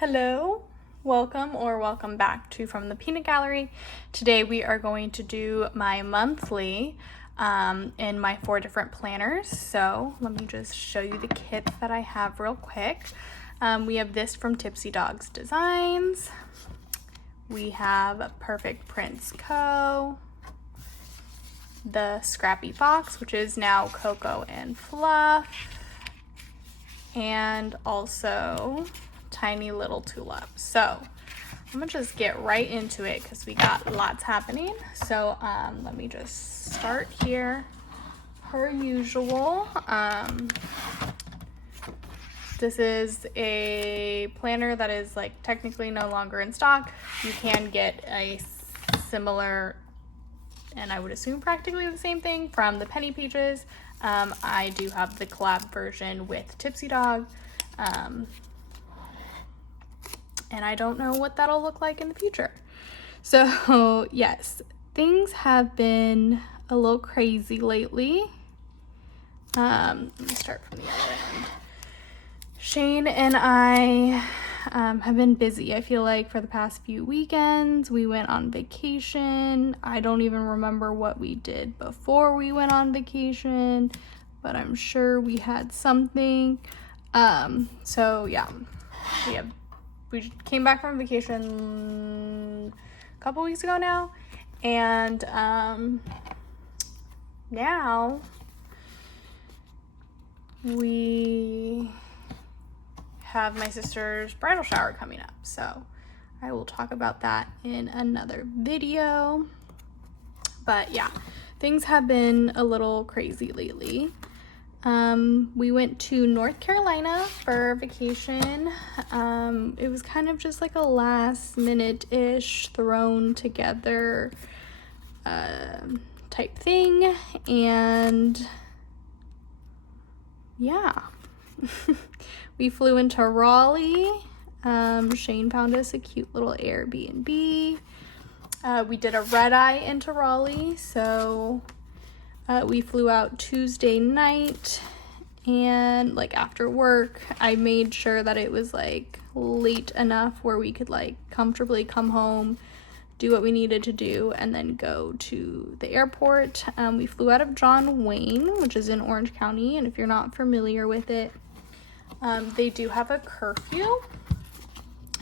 Hello, welcome back to From the Peanut Gallery. Today we are going to do my monthly in my 4 different planners. So let me just show you the kits that I have real quick. We have this from Tipsy Dogs Designs. We have Perfect Prints Co. The Scrappy Fox, which is now Cocoa and Fluff. And also Tiny Little Tulip. So I'm gonna just get right into it because we got lots happening. So let me just start here per usual. This is a planner that is like technically no longer in stock. You can get a similar, and I would assume practically the same thing, from the Penny Pages. I do have the collab version with Tipsy Dog. And I don't know what that'll look like in the future. So yes, things have been a little crazy lately. Let me start from the other end. Shane and I have been busy. I feel like for the past few weekends, we went on vacation. I don't even remember what we did before we went on vacation, but I'm sure we had something. So yeah, we came back from vacation a couple weeks ago now, and now we have my sister's bridal shower coming up, so I will talk about that in another video. But yeah, things have been a little crazy lately. We went to North Carolina for vacation. It was kind of just like a last minute-ish thrown together type thing, and yeah. We flew into Raleigh. Shane found us a cute little Airbnb. We did a red eye into Raleigh, so we flew out Tuesday night, and like after work, I made sure that it was like late enough where we could like comfortably come home, do what we needed to do, and then go to the airport. We flew out of John Wayne, which is in Orange County, and if you're not familiar with it, they do have a curfew.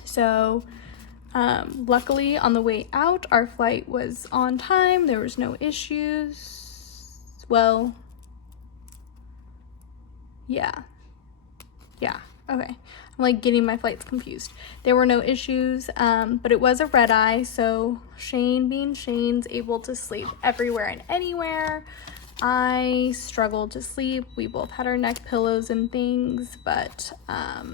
So luckily on the way out, our flight was on time. There was no issues. Well, yeah, okay. I'm like getting my flights confused. There were no issues, but it was a red eye, so Shane, being Shane's, able to sleep everywhere and anywhere. I struggled to sleep. We both had our neck pillows and things, but that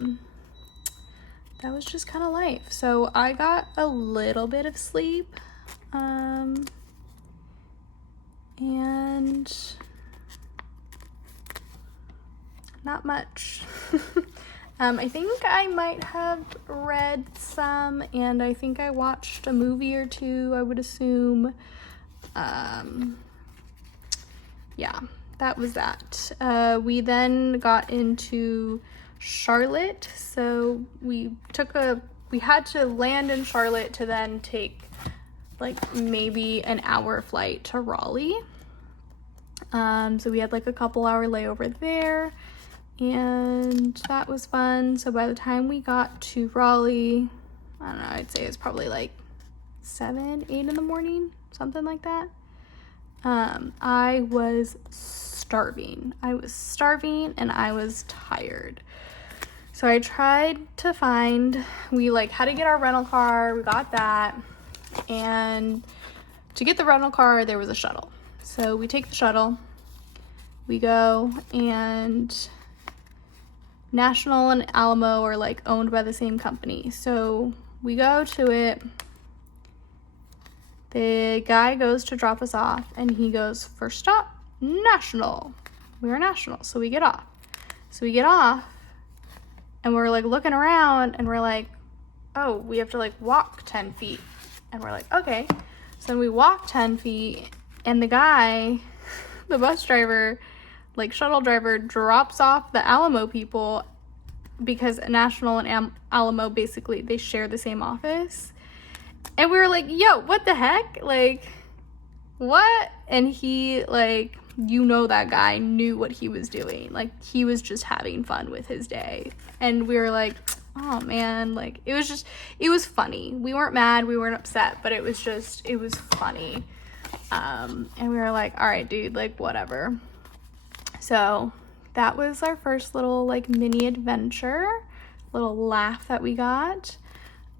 was just kind of life. So I got a little bit of sleep, and not much. I think I might have read some, and I think I watched a movie or two, I would assume. Yeah, that was that. We then got into Charlotte, so we had to land in Charlotte to then take like maybe an hour flight to Raleigh. So we had like a couple hour layover there, and that was fun. So by the time we got to Raleigh, I don't know, I'd say it was probably like 7, 8 in the morning, something like that. I was starving and I was tired. So I tried to find, we like had to get our rental car, we got that, and to get the rental car, there was a shuttle. So we take the shuttle, we go, and National and Alamo are like owned by the same company. So we go to it. The guy goes to drop us off, and he goes, "First stop, National." We are National, so we get off. And we're like looking around, and we're like, oh, we have to like walk 10 feet. And we're like, okay. So then we walk 10 feet, and the guy, the bus driver, like shuttle driver, drops off the Alamo people because National and Alamo, basically, they share the same office. And we were like, yo, what the heck? Like, what? And he, like, you know, that guy knew what he was doing. Like, he was just having fun with his day. And we were like, oh man, like, it was funny. We weren't mad, we weren't upset, but it was funny. And we were like, all right, dude, like, whatever. So that was our first little, like, mini adventure, little laugh that we got.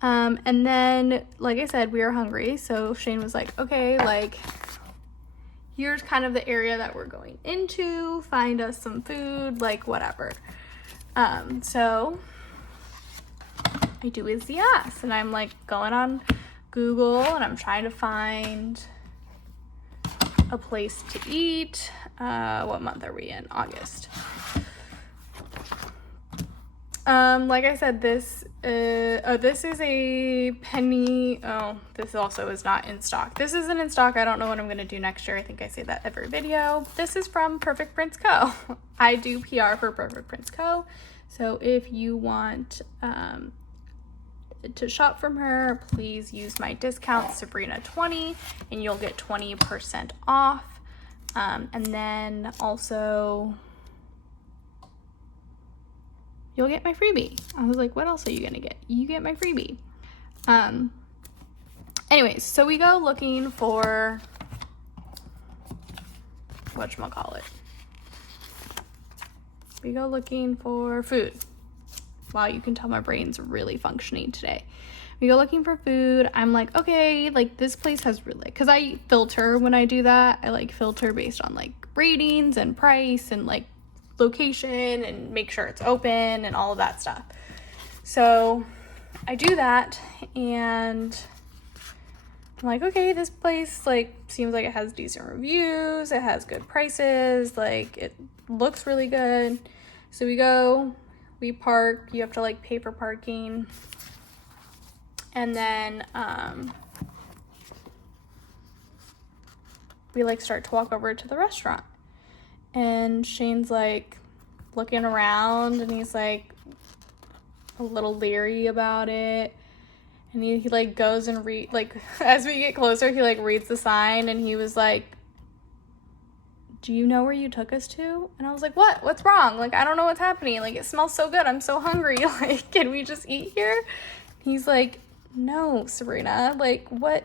And then, like I said, we were hungry, so Shane was like, okay, like, here's kind of the area that we're going into, find us some food, like, whatever. So I do his yes, and I'm, like, going on Google, and I'm trying to find a place to eat. What month are we in? August. Like I said, this is a penny. Oh, this also is not in stock. This isn't in stock. I don't know what I'm gonna do next year. I think I say that every video. This is from Perfect Prince Co. I do PR for Perfect Prince Co. So if you want to shop from her, please use my discount Sabrina20 and you'll get 20% off. And then also you'll get my freebie. I was like, what else are you gonna get? You get my freebie. Anyways, so we go looking for whatchamacallit. We go looking for food. Wow, you can tell my brain's really functioning today. We go looking for food. I'm like, okay, like, this place has really, because I filter when I do that. I, like, filter based on, like, ratings and price and, like, location and make sure it's open and all of that stuff. So I do that, and I'm like, okay, this place, like, seems like it has decent reviews, it has good prices, like, it looks really good. So we go, we park, you have to, like, pay for parking, and then we, like, start to walk over to the restaurant. And Shane's, like, looking around, and he's, like, a little leery about it. And he like, goes and as we get closer, he, like, reads the sign, and he was like, do you know where you took us to? And I was like, what? What's wrong? Like, I don't know what's happening. Like, it smells so good. I'm so hungry. Like, can we just eat here? He's like, no, Sabrina. Like, what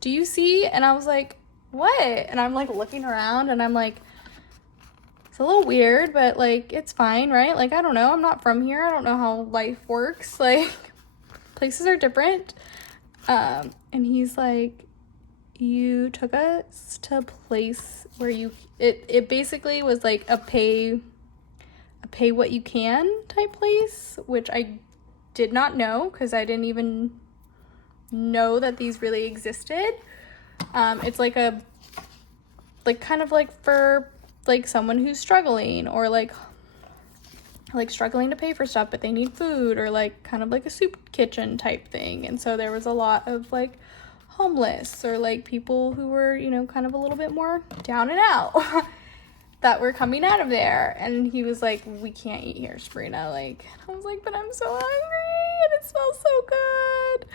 do you see? And I was like, what? And I'm, like, looking around, and I'm like, it's a little weird, but, like, it's fine, right? Like, I don't know. I'm not from here. I don't know how life works. Like, places are different. And he's like, you took us to a place where it basically was, like, a pay what you can type place, which I did not know, because I didn't even know that these really existed. It's like kind of like for, like, someone who's struggling, or like struggling to pay for stuff, but they need food, or, like, kind of like a soup kitchen type thing. And so there was a lot of, like, homeless, or, like, people who were, you know, kind of a little bit more down and out that were coming out of there. And he was like, we can't eat here, Sabrina. Like, I was like, but I'm so hungry, and it smells so good.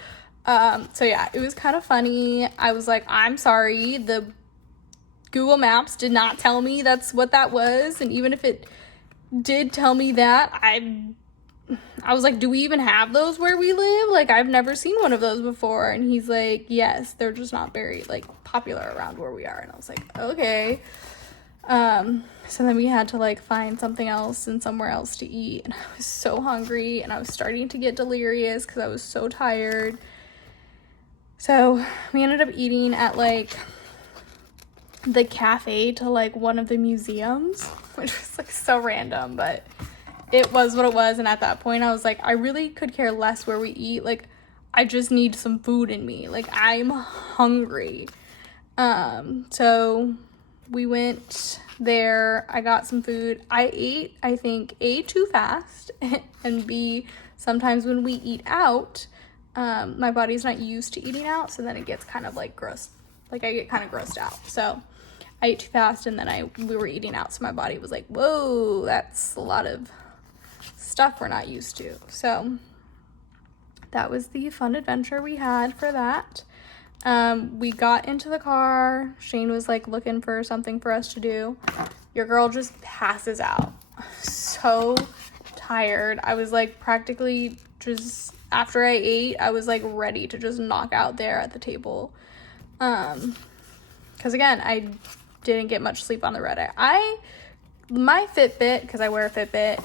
So yeah, it was kind of funny. I was like, I'm sorry, the Google Maps did not tell me that's what that was. And even if it did tell me that, I was like, do we even have those where we live? Like, I've never seen one of those before. And he's like, yes, they're just not very, like, popular around where we are. And I was like, okay. So then we had to, like, find something else and somewhere else to eat. And I was so hungry, and I was starting to get delirious because I was so tired. So we ended up eating at, like, the cafe to, like, one of the museums, which was, like, so random, but it was what it was. And at that point I was like, I really could care less where we eat. Like, I just need some food in me. Like, I'm hungry. So we went there, I got some food. I ate, I think, A, too fast, and B, sometimes when we eat out, my body's not used to eating out, so then it gets kind of, like, gross. Like, I get kind of grossed out. So I ate too fast, and then we were eating out, so my body was like, whoa, that's a lot of stuff we're not used to. So that was the fun adventure we had for that. We got into the car. Shane was like looking for something for us to do. Your girl just passes out. So tired. I was like practically just, after I ate, I was like ready to just knock out there at the table. Because again, I didn't get much sleep on the red eye. My Fitbit, because I wear a Fitbit,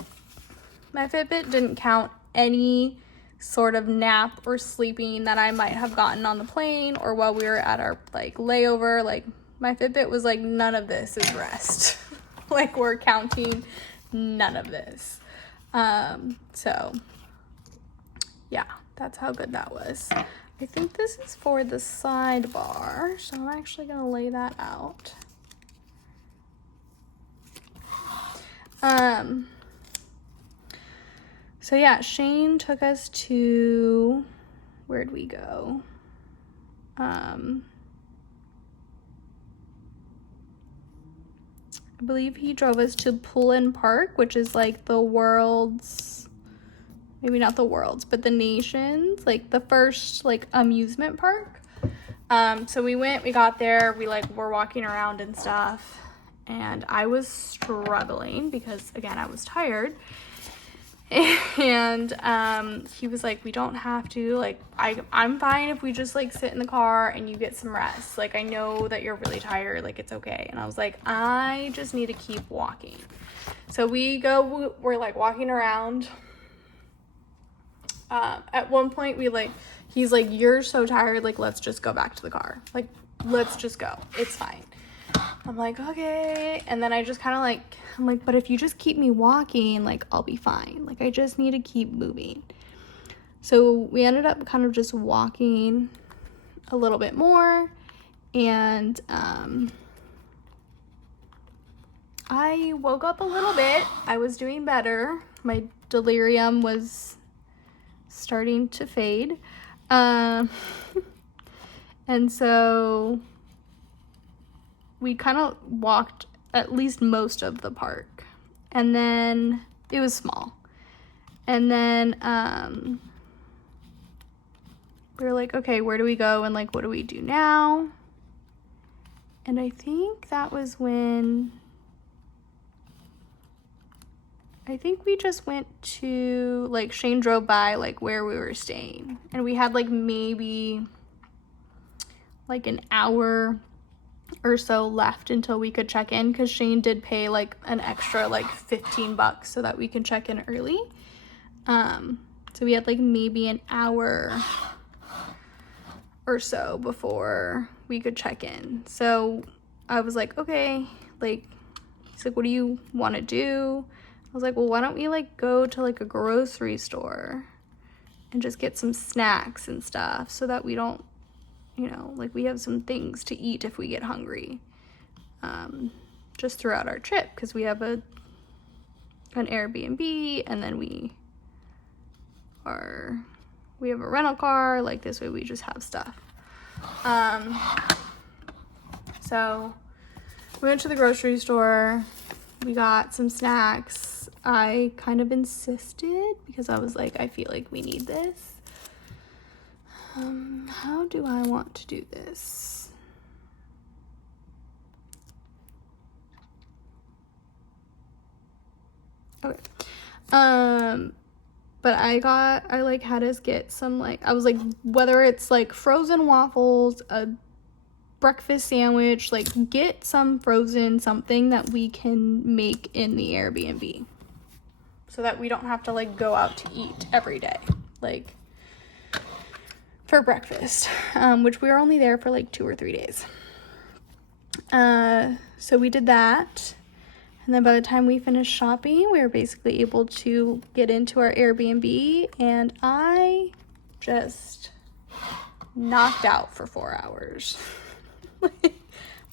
my Fitbit didn't count any sort of nap or sleeping that I might have gotten on the plane or while we were at our like layover. Like my Fitbit was like, none of this is rest. Like we're counting none of this. So yeah, that's how good that was. I think this is for the sidebar, so I'm actually gonna lay that out. So yeah, Shane took us to, where'd we go? I believe he drove us to Pullen Park, which is like the world's, maybe not the world's, but the nation's, like the first like amusement park. So we got there, we like were walking around and stuff, and I was struggling because again, I was tired. And he was like, we don't have to, like, I'm fine if we just like sit in the car and you get some rest. Like, I know that you're really tired, like it's okay. And I was like, I just need to keep walking. So we're like walking around. At one point he's like, you're so tired, like let's just go back to the car, like let's just go, it's fine. I'm like, okay. And then I just kind of like, I'm like, but if you just keep me walking, like I'll be fine. Like I just need to keep moving. So we ended up kind of just walking a little bit more, and I woke up a little bit. I was doing better. My delirium was starting to fade. And so we kind of walked at least most of the park, and then it was small, and then we were like, okay, where do we go and like what do we do now? And I think that was when we just went to, like, Shane drove by like where we were staying, and we had like maybe like an hour or so left until we could check in, because Shane did pay like an extra like $15 so that we could check in early. So we had like maybe an hour or so before we could check in. So I was like, okay, like, he's like, what do you want to do? I was like, well, why don't we like go to like a grocery store and just get some snacks and stuff so that we don't, you know, like we have some things to eat if we get hungry, just throughout our trip, because we have an Airbnb, and then we have a rental car. Like this way we just have stuff. So we went to the grocery store, we got some snacks. I kind of insisted because I was like, I feel like we need this. How do I want to do this? Okay. But I like had us get some, like, I was like, whether it's like frozen waffles, a breakfast sandwich, like get some frozen something that we can make in the Airbnb so that we don't have to like go out to eat every day, like for breakfast, which we were only there for like 2 or 3 days. So we did that, and then by the time we finished shopping, we were basically able to get into our Airbnb, and I just knocked out for 4 hours.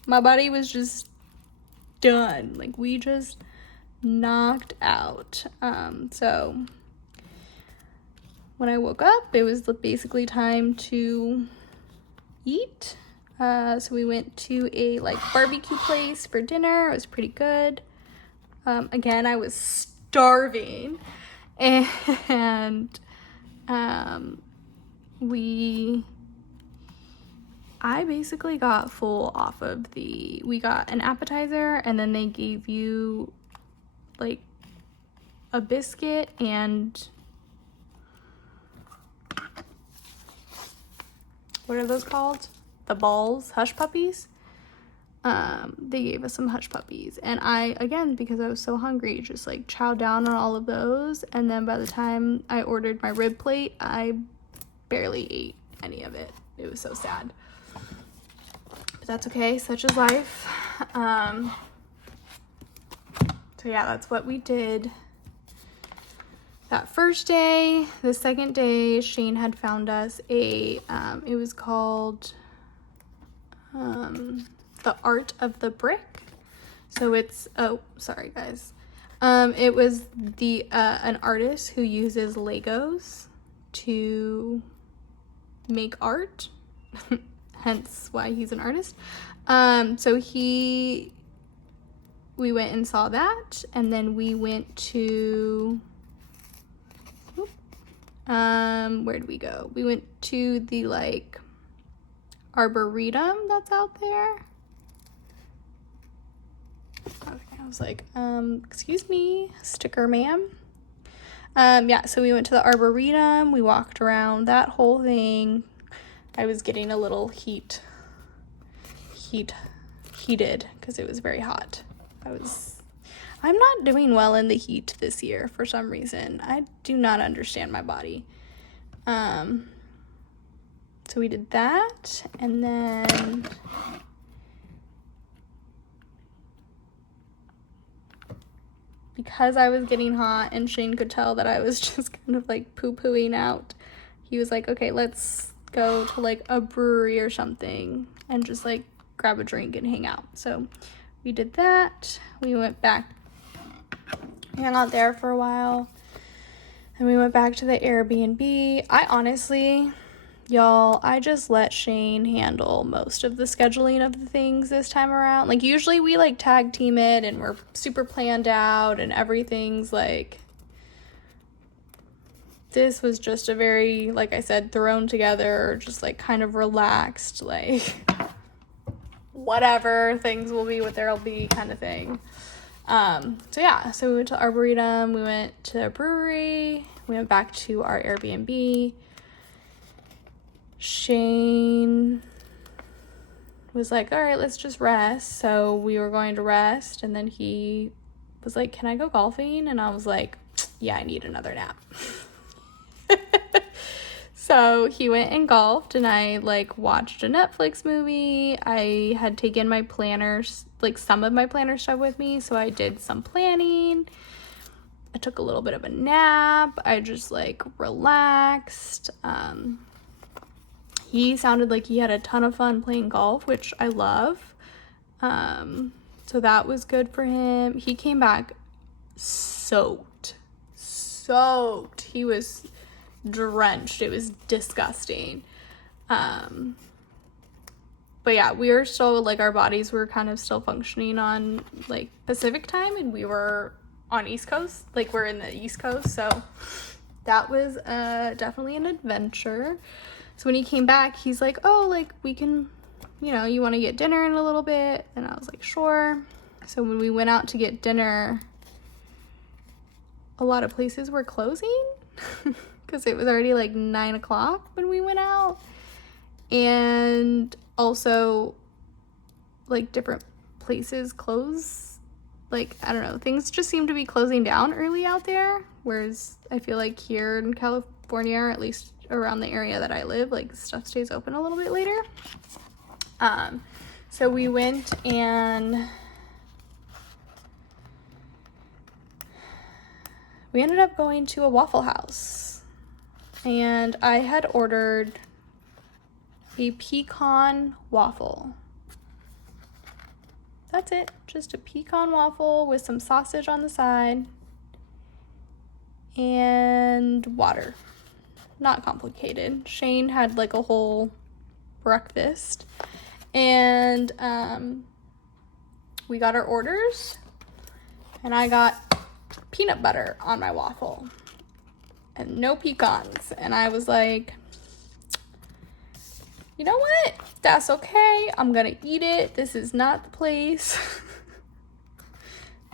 My body was just done. Like we just knocked out. So when I woke up, it was basically time to eat. So we went to a like barbecue place for dinner. It was pretty good. Again, I was starving, and I basically got full off of we got an appetizer, and then they gave you like a biscuit and what are those called? The balls, hush puppies. They gave us some hush puppies, and I, again, because I was so hungry, just like chowed down on all of those. And then by the time I ordered my rib plate, I barely ate any of it. It was so sad, but that's okay. Such is life. So yeah, that's what we did that first day. The second day, Shane had found us it was called The Art of the Brick. So it's, oh, sorry guys. It was an artist who uses Legos to make art, hence why he's an artist. So we went and saw that, and then we went to, where did we go? We went to the like arboretum that's out there. Okay, I was like, excuse me, sticker ma'am. Yeah, so we went to the arboretum, we walked around that whole thing. I was getting a little heated because it was very hot. I'm not doing well in the heat this year for some reason. I do not understand my body. So we did that, and then because I was getting hot and Shane could tell that I was just kind of like poo-pooing out, he was like, okay, let's go to like a brewery or something and just like grab a drink and hang out. So we did that. We went back, hung out there for a while, and we went back to the Airbnb. I honestly, y'all, I just let Shane handle most of the scheduling of the things this time around. Like, usually we like tag team it and we're super planned out and everything's like, this was just a very, like I said, thrown together, just like kind of relaxed, like whatever, things will be what there'll be kind of thing. So yeah, so we went to Arboretum, we went to a brewery, we went back to our Airbnb. Shane was like, all right, let's just rest. So we were going to rest, and then he was like, can I go golfing? And I was like, yeah, I need another nap. So he went and golfed, and I like watched a Netflix movie. I had taken my planners, like some of my planner stuff with me, so I did some planning. I took a little bit of a nap. I just like relaxed. He sounded like he had a ton of fun playing golf, which I love. So that was good for him. He came back soaked. He was drenched. It was disgusting. But yeah, we were still like, our bodies were kind of still functioning on like Pacific time, and we were on East Coast, like we're in the East Coast, so that was definitely an adventure. So when he came back, he's like, oh, like we can, you know, you want to get dinner in a little bit? And I was like, sure. So when we went out to get dinner, a lot of places were closing because it was already like 9 o'clock when we went out. And also like different places close. Like, I don't know, things just seem to be closing down early out there. Whereas I feel like here in California, or at least around the area that I live, like stuff stays open a little bit later. So we went and we ended up going to a Waffle House, and I had ordered a pecan waffle. That's it, just a pecan waffle with some sausage on the side and water. Not complicated. Shane had like a whole breakfast, And we got our orders, and I got peanut butter on my waffle and no pecans. And I was like, you know what? That's okay. I'm gonna eat it. This is not the place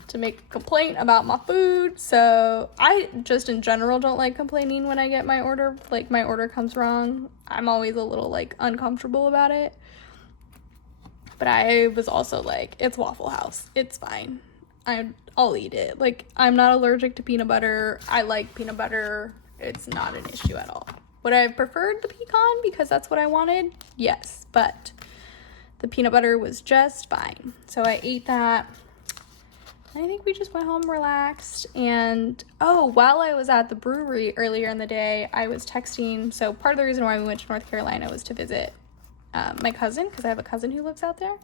to make a complaint about my food. So I just in general don't like complaining when I get my order, like my order comes wrong. I'm always a little like uncomfortable about it. But I was also like, it's Waffle House. It's fine. I'll eat it. Like, I'm not allergic to peanut butter. I like peanut butter. It's not an issue at all. Would I have preferred the pecan because that's what I wanted? Yes, but the peanut butter was just fine. So I ate that. I think we just went home relaxed. And while I was at the brewery earlier in the day, I was texting. So part of the reason why we went to North Carolina was to visit my cousin, because I have a cousin who lives out there.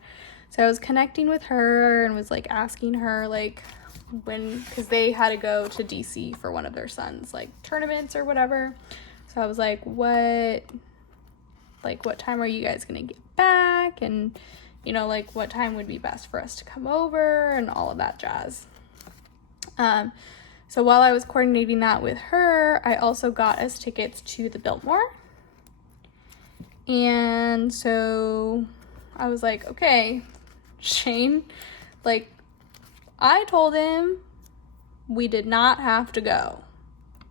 So I was connecting with her and was like asking her like when, because they had to go to DC for one of their son's like tournaments or whatever. So I was like, what time are you guys gonna get back? And like what time would be best for us to come over and all of that jazz. So while I was coordinating that with her, I also got us tickets to the Biltmore. And so I was like, okay, Shane, like I told him we did not have to go,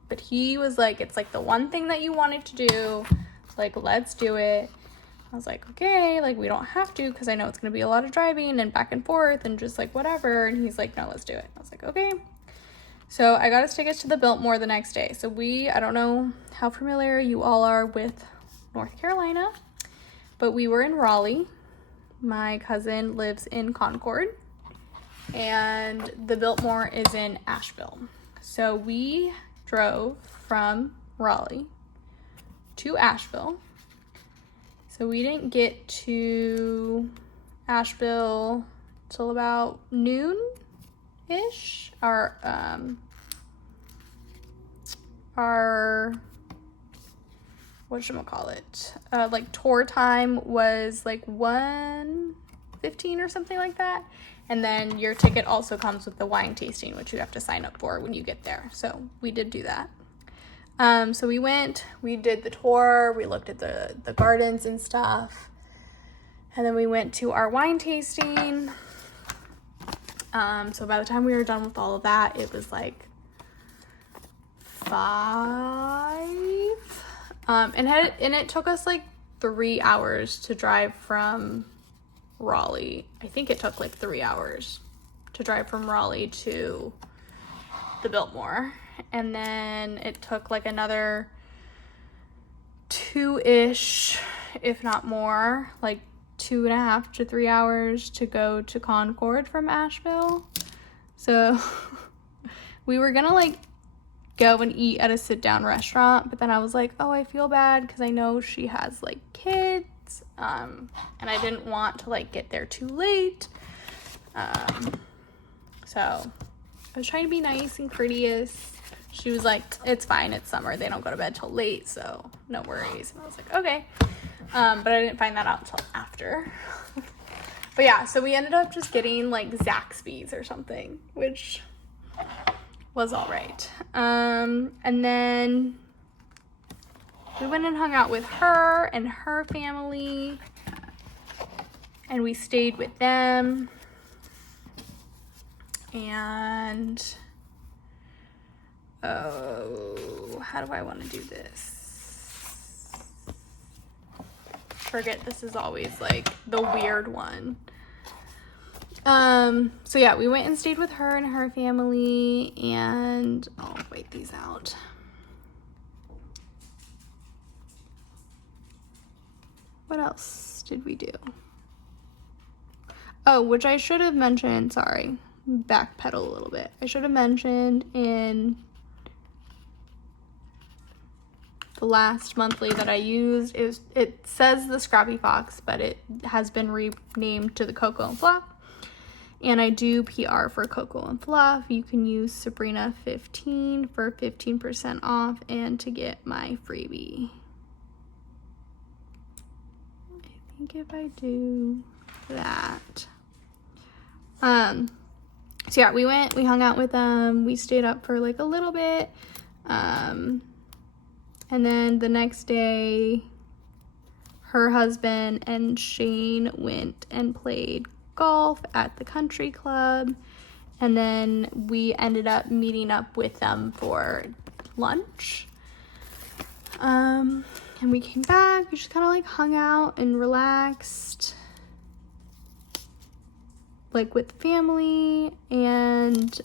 but he was like, it's like the one thing that you wanted to do, like let's do it. I was like, okay, like we don't have to because I know it's gonna be a lot of driving and back and forth and just like whatever. And he's like, no, let's do it. I was like, okay. So I got us tickets to the Biltmore the next day. So I don't know how familiar you all are with North Carolina, but we were in Raleigh. My cousin lives in Concord, and the Biltmore is in Asheville. So we drove from Raleigh to Asheville. So we didn't get to Asheville till about noon-ish. Our whatchamacallit, like tour time was like 1:15 or something like that. And then your ticket also comes with the wine tasting, which you have to sign up for when you get there. So we did do that. So we did the tour, we looked at the gardens and stuff. And then we went to our wine tasting. So by the time we were done with all of that, it was like 5. And it took us like 3 hours to drive from Raleigh. I think it took like 3 hours to drive from Raleigh to the Biltmore. And then it took like another 2-ish, if not more, like 2.5 to 3 hours to go to Concord from Asheville. So we were gonna like go and eat at a sit-down restaurant, but then I was like, I feel bad because I know she has like kids, and I didn't want to like get there too late. So I was trying to be nice and courteous. She was like, it's fine, it's summer, they don't go to bed till late, so no worries. And I was like, okay. But I didn't find that out until after. But yeah, so we ended up just getting like Zaxby's or something, which was all right. And then we went and hung out with her and her family, and we stayed with them. And how do I want to do this? Forget, this is always like the weird one. So yeah, we went and stayed with her and her family, and I'll wait these out. What else did we do? Which I should have mentioned, sorry, backpedal a little bit. I should have mentioned in the last monthly that I used, it says the Scrappy Fox, but it has been renamed to the Cocoa and Fluff. And I do PR for Cocoa and Fluff. You can use Sabrina15 for 15% off and to get my freebie. I think if I do that. So yeah, we hung out with them. We stayed up for like a little bit. And then the next day, her husband and Shane went and played golf at the country club. And then we ended up meeting up with them for lunch. And we came back. We just kind of like hung out and relaxed, like with family. And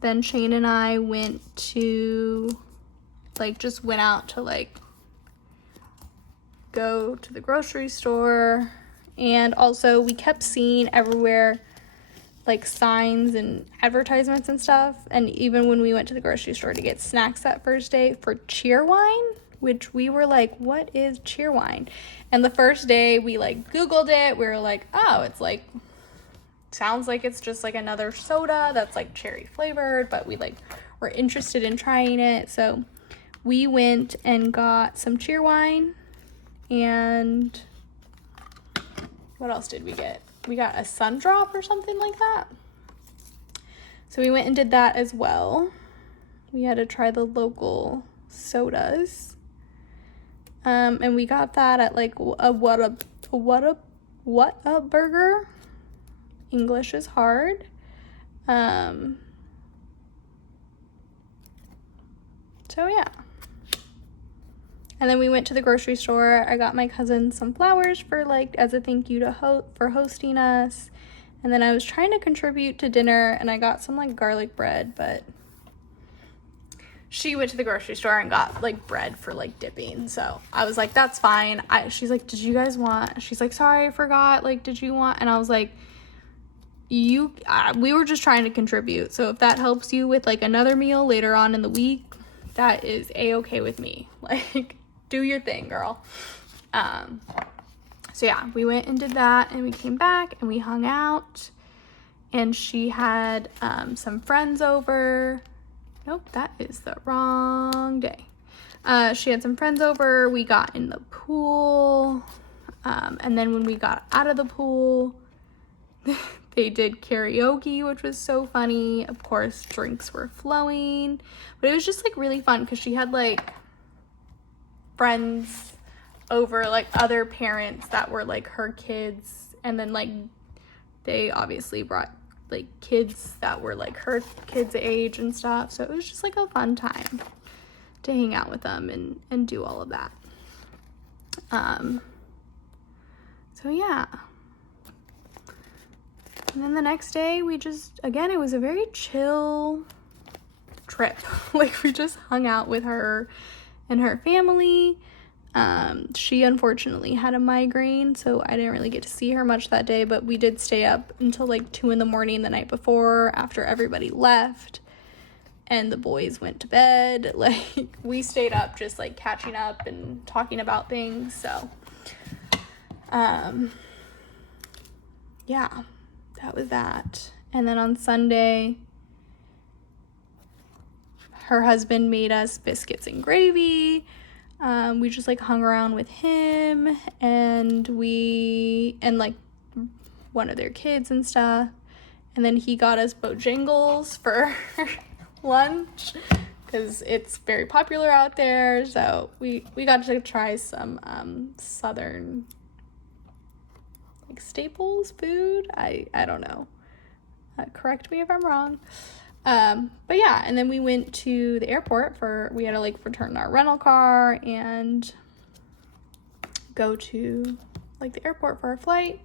then Shane and I went out to like go to the grocery store. And also we kept seeing everywhere like signs and advertisements and stuff. And even when we went to the grocery store to get snacks that first day for Cheerwine, which we were like, what is Cheerwine? And the first day we like Googled it. We were like, oh, it's like, sounds like it's just like another soda that's like cherry flavored, but we like were interested in trying it. So we went and got some Cheerwine. And what else did we get? We got a sun drop or something like that. So we went and did that as well. We had to try the local sodas. And we got that at like a what up burger. English is hard. So yeah. And then we went to the grocery store. I got my cousin some flowers for like as a thank you for hosting us. And then I was trying to contribute to dinner and I got some like garlic bread, but she went to the grocery store and got like bread for like dipping. So I was like, that's fine. She's like, did you guys want? She's like, sorry, I forgot. Like, did you want? And I was like, we were just trying to contribute. So if that helps you with like another meal later on in the week, that is a-okay with me. Like, do your thing, girl. So yeah, we went and did that and we came back and we hung out and she had some friends over. Nope, that is the wrong day. She had some friends over. We got in the pool. And then when we got out of the pool, they did karaoke, which was so funny. Of course, drinks were flowing, but it was just like really fun because she had like friends over, like other parents that were like her kids, and then like they obviously brought like kids that were like her kids' age and stuff. So it was just like a fun time to hang out with them and do all of that. So yeah. And then the next day we just, again, it was a very chill trip. Like we just hung out with her and her family. She unfortunately had a migraine, so I didn't really get to see her much that day, but we did stay up until like 2 a.m. the night before after everybody left and the boys went to bed. Like we stayed up just like catching up and talking about things. So yeah, that was that. And then on Sunday, her husband made us biscuits and gravy. We just like hung around with him and like one of their kids and stuff. And then he got us Bojangles for lunch because it's very popular out there. So we got to try some southern like staples food. I don't know. Correct me if I'm wrong. But yeah, and then we went to the airport we had to like return our rental car and go to like the airport for our flight.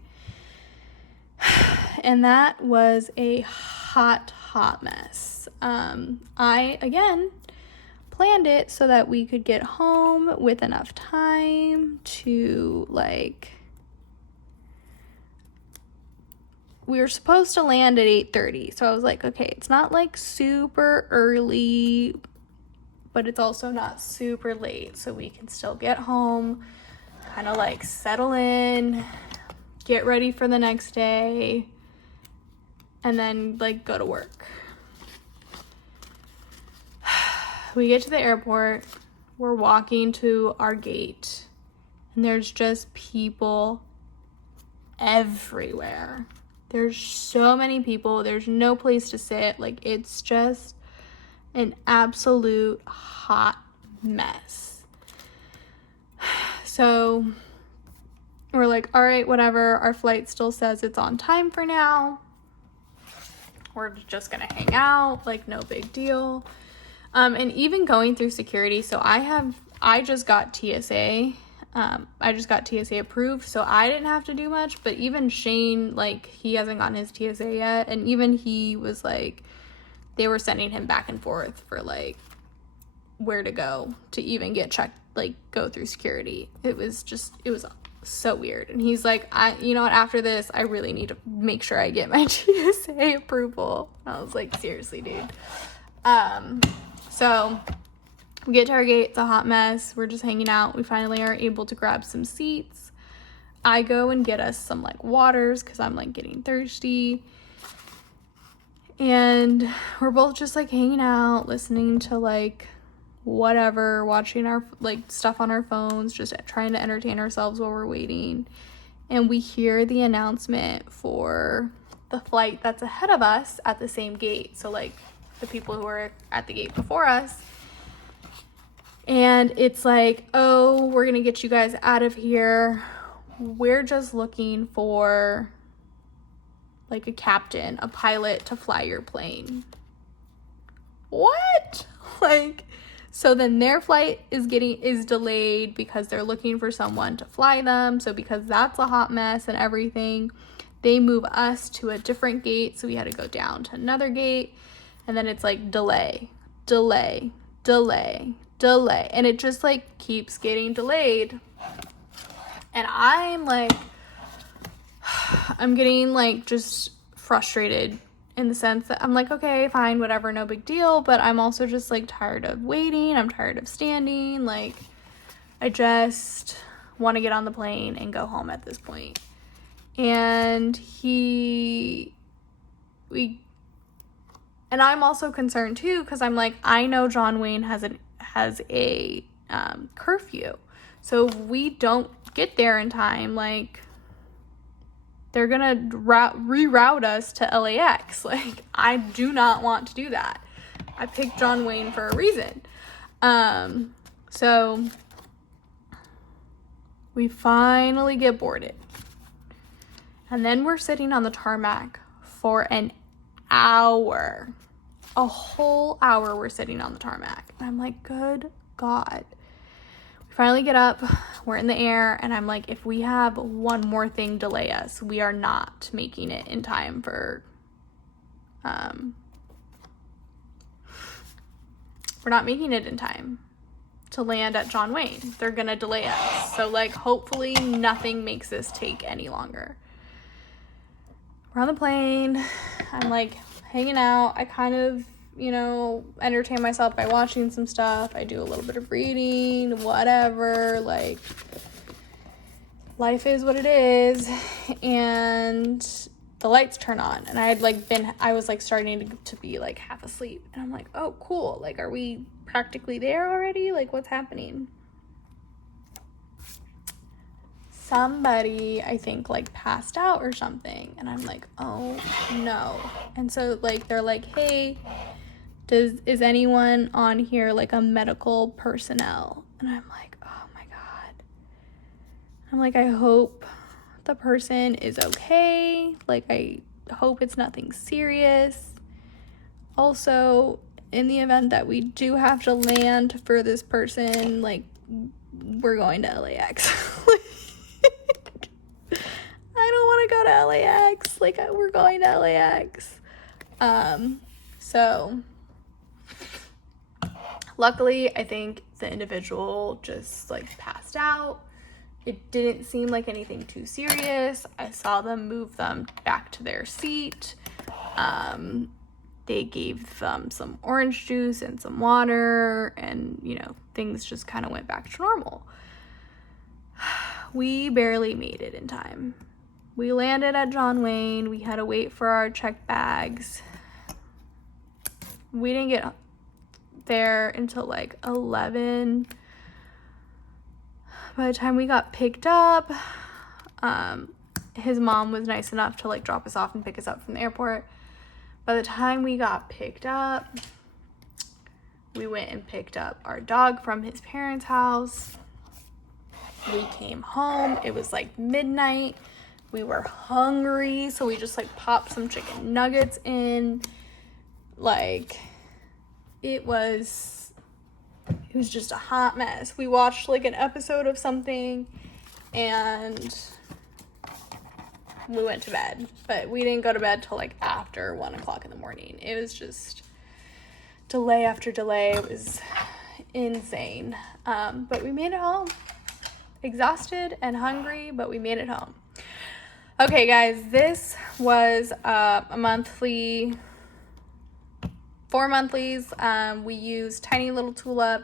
And that was a hot mess. I, again, planned it so that we could get home with enough time to like, we were supposed to land at 8:30. So I was like, okay, it's not like super early, but it's also not super late. So we can still get home, kind of like settle in, get ready for the next day, and then like go to work. We get to the airport, we're walking to our gate, and there's just people everywhere. There's so many people. There's no place to sit. Like, it's just an absolute hot mess. So we're like, all right, whatever. Our flight still says it's on time for now. We're just gonna hang out, like, no big deal. And even going through security, so I just got TSA. I just got TSA approved, so I didn't have to do much. But even Shane, like, he hasn't gotten his TSA yet, and even he was like, they were sending him back and forth for, like, where to go to even get checked, like, go through security. It was so weird. And he's like, you know what, after this, I really need to make sure I get my TSA approval. I was like, seriously, dude. So we get to our gate. It's a hot mess. We're just hanging out. We finally are able to grab some seats. I go and get us some, like, waters because I'm, like, getting thirsty. And we're both just, like, hanging out, listening to, like, whatever, watching our, like, stuff on our phones, just trying to entertain ourselves while we're waiting. And we hear the announcement for the flight that's ahead of us at the same gate. So, like, the people who are at the gate before us. And it's like, oh, we're gonna get you guys out of here. We're just looking for, like, a captain, a pilot to fly your plane. What? Like, so then their flight is delayed because they're looking for someone to fly them. So because that's a hot mess and everything, they move us to a different gate. So we had to go down to another gate, and then it's like delay. And it just, like, keeps getting delayed. And I'm like, I'm getting, like, just frustrated in the sense that I'm like, okay, fine, whatever, no big deal. But I'm also just, like, tired of waiting. I'm tired of standing. Like, I just want to get on the plane and go home at this point. And and I'm also concerned too, because I'm like, I know John Wayne has a curfew. So if we don't get there in time, like, they're gonna reroute us to LAX. Like, I do not want to do that. I picked John Wayne for a reason. So we finally get boarded. And then we're sitting on the tarmac for an hour. A whole hour we're sitting on the tarmac. And I'm like, good God. We finally get up. We're in the air. And I'm like, if we have one more thing delay us, we are not making it in time for... we're not making it in time to land at John Wayne. They're going to delay us. So, like, hopefully nothing makes this take any longer. We're on the plane. I'm, like, hanging out. I kind of, you know, entertain myself by watching some stuff. I do a little bit of reading, whatever. Like, life is what it is. And the lights turn on. And I was, like, starting to be, like, half asleep. And I'm like, oh, cool. Like, are we practically there already? Like, what's happening? Somebody, I think, like, passed out or something. And I'm like, oh no. And so, like, they're like, hey, is anyone on here, like, a medical personnel? And I'm like, oh my God. I'm like, I hope the person is okay. Like, I hope it's nothing serious. Also, in the event that we do have to land for this person, like, we're going to LAX. I don't want to go to LAX. Like, we're going to LAX. So luckily, I think the individual just, like, passed out. It didn't seem like anything too serious. I saw them move them back to their seat. They gave them some orange juice and some water, and, you know, things just kind of went back to normal. We barely made it in time. We landed at John Wayne. We had to wait for our checked bags. We didn't get there until, like, 11. By the time we got picked up, his mom was nice enough to like drop us off and pick us up from the airport. By the time we got picked up, we went and picked up our dog from his parents' house. We came home. It was like midnight. We were hungry, so we just like popped some chicken nuggets in. Like, it was just a hot mess. We watched like an episode of something and we went to bed, but we didn't go to bed till like after 1 o'clock in the morning. It was just delay after delay. It was insane. But we made it home. Exhausted and hungry, but we made it home. Okay, guys, this was a monthly, 4 monthlies. We used Tiny Little Tulip,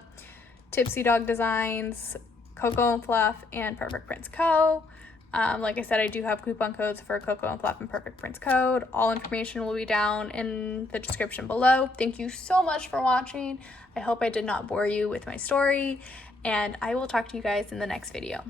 Tipsy Dog Designs, Coco and Fluff, and Perfect Prince Co. Like I said, I do have coupon codes for Coco and Fluff and Perfect Prince Code. All information will be down in the description below. Thank you so much for watching. I hope I did not bore you with my story, and I will talk to you guys in the next video.